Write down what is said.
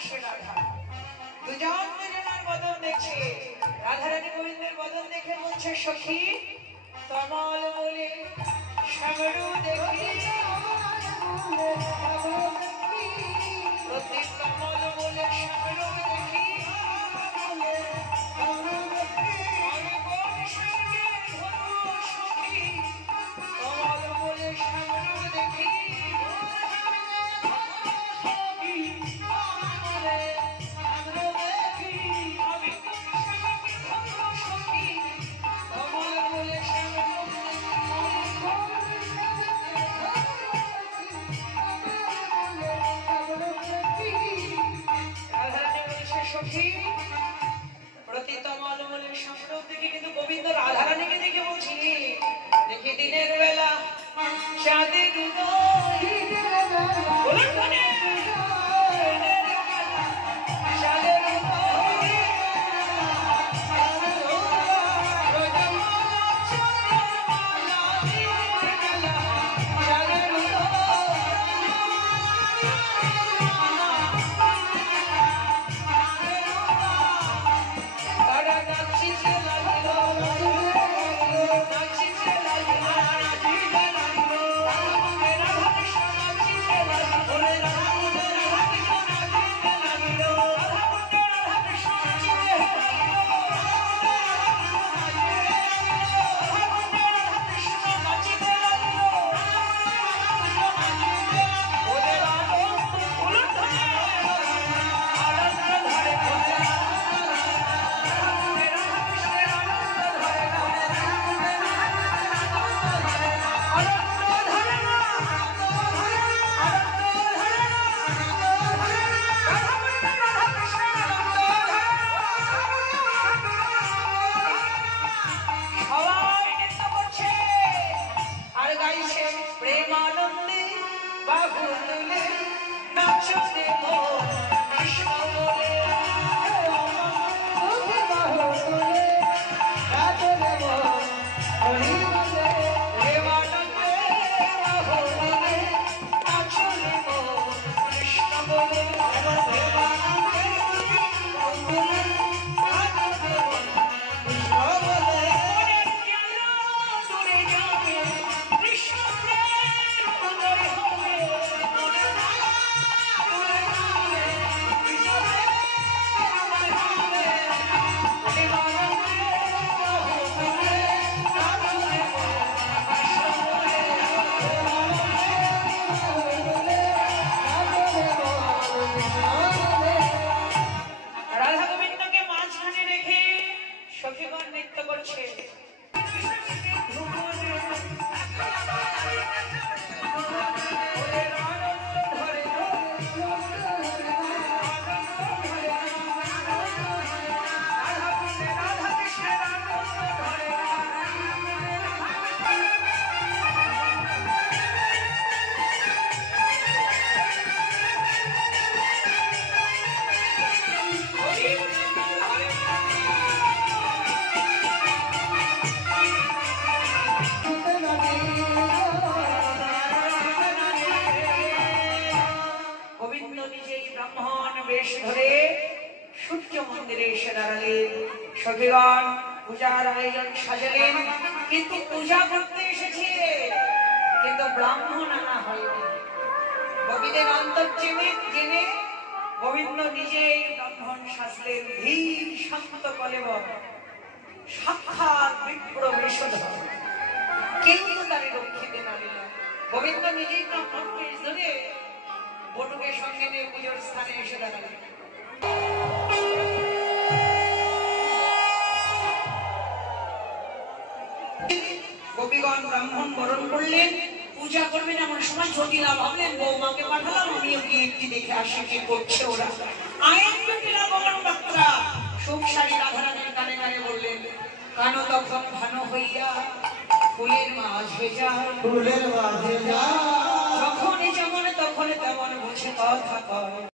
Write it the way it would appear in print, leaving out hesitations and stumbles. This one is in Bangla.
আসে রাধা। দুজন দুজনের বদন দেখছে। রাধারানী গোবিন্দের বদন দেখে বলছে, সখী কমল বলে সাগরু দেখি, প্রতি কমল বলে সাগরু দেখি, সখী কমল বলে সাগরু দেখি, কিন্তু গোবিন্দ রাধারানীকে দেখে বলছি, দেখি দিনের বেলা চাঁদের সখীগণ পূজার আয়োজন সাজালেন, কিন্তু পূজা করতে এসেছে, কিন্তু ব্রাহ্মণ আনা হয়নি। গোবিন্দের অন্তর্জেনে জেনে গোবিন্দ নিজেই ব্রাহ্মণ সাজলেন, ধীর শান্ত কলেবর, সাক্ষাৎ বিপ্র বেশধর, কেউ তারে রক্ষিতে পারিল। গোবিন্দ নিজেই ব্রাহ্মণ বেশ ধরে বটুকে সঙ্গে নিয়ে পুজোর স্থানে এসে দাঁড়ালেন। গোপীগণ ব্রাহ্মণ বরণ করলেন, পূজা করবেন। এমন সময় জটিলা ভাবলেন, বৌমাকে পাঠালাম, আমিও গিয়ে একটি দেখে আসি কি করছে ওরা। আইন জটিলা বলন বার্তা সুখ শাড়ি রাধারানীর কানে কানে বললেন, কান তখন ঘন হইয়া ফুলের মাঝে যা, ফুলের মাঝে যা, যখন যেমন তখন তেমন বুঝে কথা কয়।